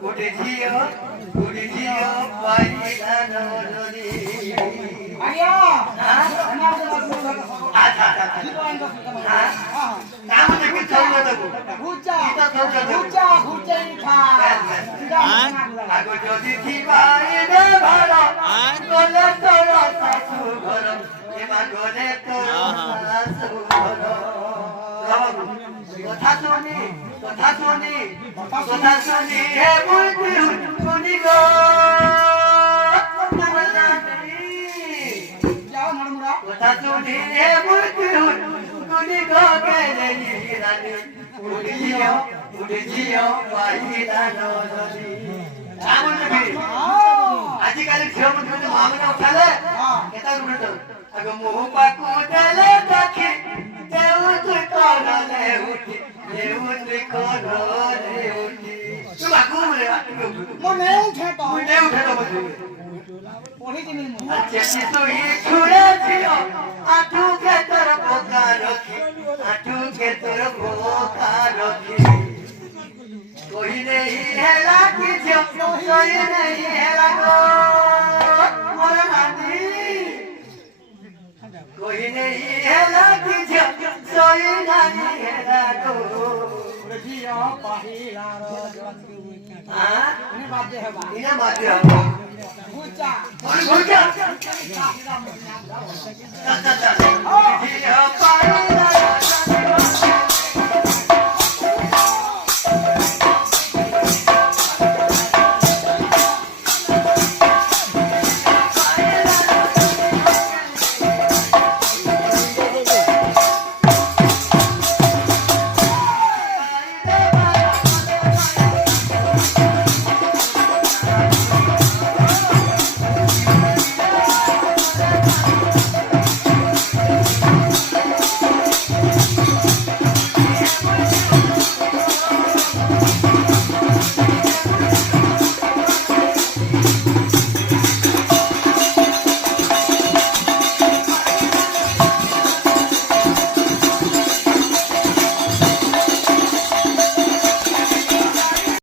उठे जियो पाइला नदी आया अच्छा नाम लेके चल दो घुचा आगो जदि थिबाई ने भाड़ा गले तोर सासु घर एमा गले तोर सासु घर কথা শুনি হে বুদ্ধি শুনি গো কথা শুনি হে বুদ্ধি শুনি গো কেলেনি রানী উঠে জিও পাইলা নদী আজিকালি ঝিও মধ্যে মামলা উঠালে এটা উল্টো আগে মুহ পাকু দেলে দেখি দেউ তুই করলে উঠি দেউ তুই করলে উঠি তুই বাকু বলে মনে উঠে তো পড়ি দিবি মু আচ্ছা তুই ছুড়ে দিও আঠু কে তোর বোকা রখি कोई नहीं है लागी जो कोई नहीं है लागो मोरा नानी कोई नहीं है लागी जो कोई नहीं है लागो जियो पहिला हां इने बाजे हवा घुचा घुचा